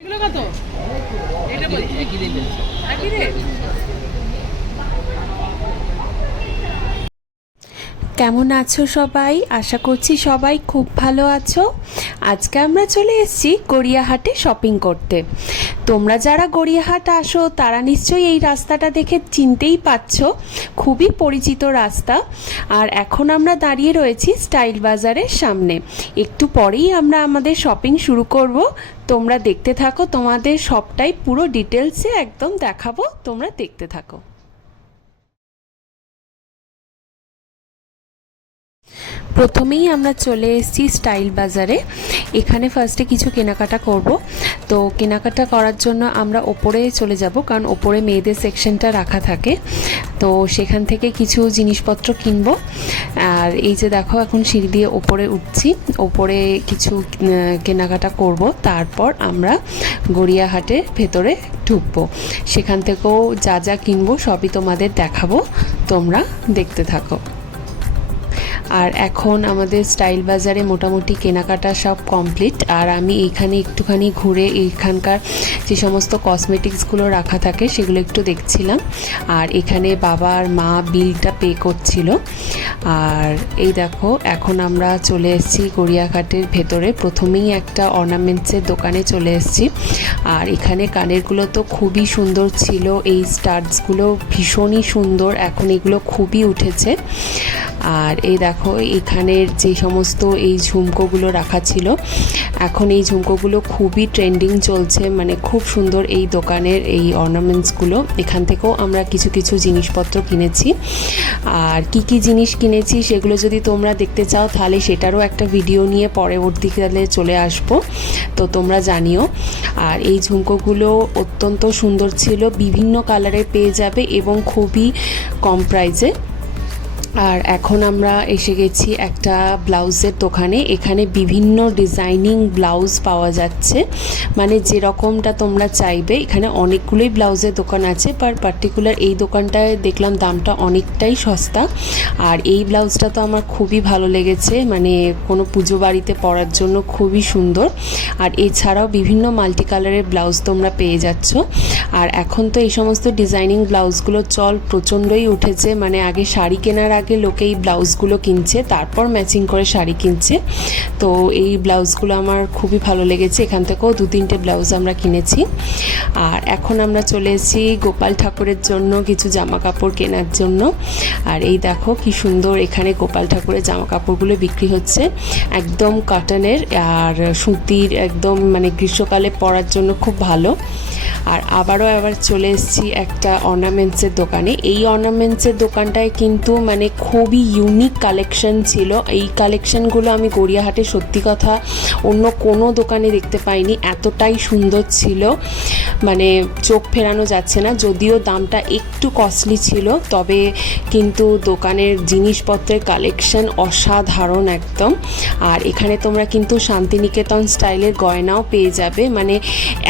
এগুলো কত? এটা বলছি একই রেট। একই রেট। কেমন আছো সবাই? আশা করছি সবাই খুব ভালো আছো। আজকে আমরা চলে এসেছি গড়িয়াহাটে শপিং করতে। তোমরা যারা গড়িয়াহাট আসো তারা নিশ্চয়ই এই রাস্তাটা দেখে চিনতেই পারছো, খুবই পরিচিত রাস্তা। আর এখন আমরা দাঁড়িয়ে রয়েছি স্টাইল বাজারের সামনে। একটু পরেই আমরা আমাদের শপিং শুরু করব। তোমরা দেখতে থাকো, তোমাদের সবটাই পুরো ডিটেলসে একদম দেখাবো, তোমরা দেখতে থাকো। প্রথমেই আমরা চলে এসেছি স্টাইল বাজারে। এখানে ফার্স্টে কিছু কেনাকাটা করব। তো কেনাকাটা করার জন্য আমরা ওপরে চলে যাব, কারণ ওপরে মেয়েদের সেকশনটা রাখা থাকে। তো সেখান থেকে কিছু জিনিসপত্র কিনবো। আর এই যে দেখো, এখন সিঁড়ি দিয়ে ওপরে উঠছি, ওপরে কিছু কেনাকাটা করব, তারপর আমরা গড়িয়াহাটের ভেতরে ঢুকবো। সেখান থেকেও যা যা কিনবো সবই তোমাদের দেখাবো, তোমরা দেখতে থাকো। আর এখন আমাদের স্টাইল বাজারে মোটামুটি কেনাকাটা সব কমপ্লিট। আর আমি এইখানে একটুখানি ঘুরে এইখানকার যে সমস্ত কসমেটিক্সগুলো রাখা থাকে সেগুলো একটু দেখছিলাম। আর এখানে বাবা আর মা বিলটা পে করছিল। আর এই দেখো, এখন আমরা চলে এসেছি গড়িয়াহাটের ভেতরে। প্রথমেই একটা অর্নামেন্টসের দোকানে চলে এসেছি। আর এখানে কানেরগুলো তো খুবই সুন্দর ছিল, এই স্টাডসগুলো ভীষণই সুন্দর, এখন এগুলো খুবই উঠেছে। আর এই দেখো, এখানের যে সমস্ত এই ঝুমকোগুলো রাখা ছিল, এখন এই ঝুমকোগুলো খুবই ট্রেন্ডিং চলছে, মানে খুব সুন্দর এই দোকানের এই অর্নামেন্টসগুলো। এখান থেকেও আমরা কিছু কিছু জিনিসপত্র কিনেছি। আর কি কি জিনিস কিনেছি সেগুলো যদি তোমরা দেখতে চাও তাহলে সেটারও একটা ভিডিও নিয়ে পরবর্তীকালে চলে আসবো, তো তোমরা জানিও। আর এই ঝুমকোগুলো অত্যন্ত সুন্দর ছিল, বিভিন্ন কালারের পেয়ে যাবে এবং খুবই কম প্রাইসে। আর এখন আমরা এসে গেছি একটা ব্লাউজের দোকানে। এখানে বিভিন্ন ডিজাইনিং ব্লাউজ পাওয়া যাচ্ছে, মানে যেরকমটা তোমরা চাইবে। এখানে অনেকগুলোই ব্লাউজের দোকান আছে, পার্টিকুলার এই দোকানটায় দেখলাম দামটা অনেকটাই সস্তা। আর এই ব্লাউজটা তো আমার খুবই ভালো লেগেছে, মানে কোনো পুজো বাড়িতে পরার জন্য খুবই সুন্দর। আর এছাড়াও বিভিন্ন মাল্টি কালারের ব্লাউজ তোমরা পেয়ে যাচ্ছ। আর এখন তো এই সমস্ত ডিজাইনিং ব্লাউজগুলো চল প্রচণ্ডই উঠেছে, মানে আগে শাড়ি কেনার আগে লোকে এই ব্লাউজগুলো কিনছে, তারপর ম্যাচিং করে শাড়ি কিনছে। তো এই ব্লাউজগুলো আমার খুবই ভালো লেগেছে, এখান থেকেও 2-3টে ব্লাউজ আমরা কিনেছি। আর এখন আমরা চলে এসেছি গোপাল ঠাকুরের জন্য কিছু জামা কাপড় কেনার জন্য। আর এই দেখো কি সুন্দর এখানে গোপাল ঠাকুরের জামা কাপড়গুলো বিক্রি হচ্ছে, একদম কটনের আর সুতির, একদম মানে গ্রীষ্মকালে পরার জন্য খুব ভালো। আর আবার চলে এসেছি একটা অর্নামেন্টসের দোকানে। এই অর্নামেন্টসের দোকানটায় কিন্তু মানে খুবই ইউনিক কালেকশন ছিল। এই কালেকশনগুলো আমি গড়িয়াহাটে সত্যি কথা অন্য কোনো দোকানে দেখতে পাইনি, এতটাই সুন্দর ছিল, মানে চোখ ফেরানো যাচ্ছে না। যদিও দামটা একটু কস্টলি ছিল, তবে কিন্তু দোকানের জিনিসপত্রের কালেকশন অসাধারণ একদম। আর এখানে তোমরা কিন্তু শান্তিনিকেতন স্টাইলের গয়নাও পেয়ে যাবে, মানে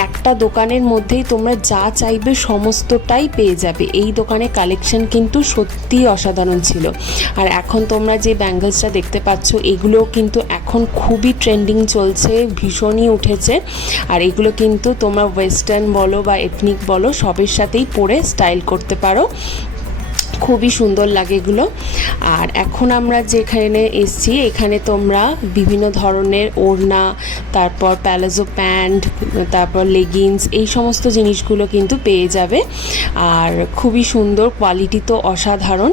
একটা দোকানের মধ্যেই তোমরা যা চাইবে সমস্তটাই পেয়ে যাবে। এই দোকানের কালেকশন কিন্তু সত্যিই অসাধারণ ছিল। আর এখন তোমরা যে ব্যাঙ্গলসটা দেখতে পাচ্ছ এগুলোও কিন্তু এখন খুবই ট্রেন্ডিং চলছে, ভীষণই উঠেছে। আর এগুলো কিন্তু তোমরা ওয়েস্টার্ন বলো বা এথনিক বলো সবের সাথেই পরে স্টাইল করতে পারো, খুবই সুন্দর লাগে এগুলো। আর এখন আমরা যেখানে এসছি এখানে তোমরা বিভিন্ন ধরনের ওড়না, তারপর প্যালাজো প্যান্ট, তারপর লেগিংস, এই সমস্ত জিনিসগুলো কিন্তু পেয়ে যাবে। আর খুবই সুন্দর, কোয়ালিটি তো অসাধারণ।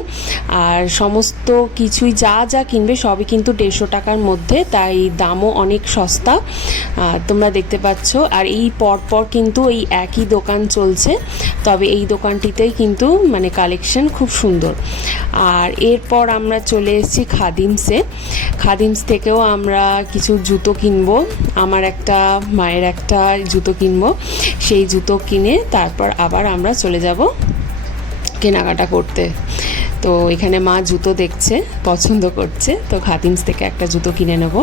আর সমস্ত কিছুই যা যা কিনবে সবই কিন্তু 150 টাকার মধ্যে, তাই দামও অনেক সস্তা, তোমরা দেখতে পাচ্ছ। আর এই পরপর কিন্তু এই একই দোকান চলছে, তবে এই দোকানটিতেই কিন্তু মানে কালেকশন খুব সুন্দর। আর এরপর আমরা চলে এসেছি খাদিমসে। খাদিমস থেকেও আমরা কিছু জুতো কিনবো, আমার একটা, মায়ের একটা জুতো কিনবো। সেই জুতো কিনে তারপর আবার আমরা চলে যাব কেনাকাটা করতে। তো এখানে মা জুতো দেখছে, পছন্দ করছে, তো খাদিমস থেকে একটা জুতো কিনে নেব।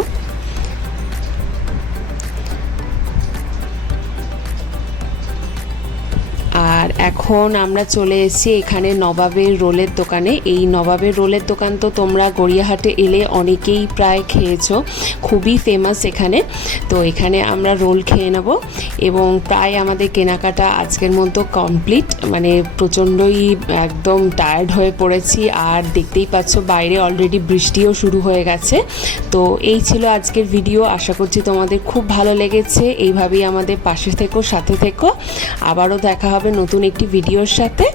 আর এখন আমরা চলে এসেছি এখানে নবাবের রোলের দোকানে। এই নবাবের রোলের দোকান তো তোমরা গড়িয়াহাটে এলে অনেকেই প্রায় খেয়েছো, খুবই ফেমাস এখানে। তো এখানে আমরা রোল খেয়ে নেব এবং প্রায় আমাদের কেনাকাটা আজকের মতো কমপ্লিট। মানে প্রচণ্ডই একদম টায়ার্ড হয়ে পড়েছি, আর দেখতেই পাচ্ছ বাইরে অলরেডি বৃষ্টিও শুরু হয়ে গেছে। তো এই ছিল আজকের ভিডিও, আশা করছি তোমাদের খুব ভালো লেগেছে। এইভাবেই আমাদের পাশে থেকো, সাথে থেকো। আবারও দেখা হবে নতুন একটি ভিডিওর সাথে।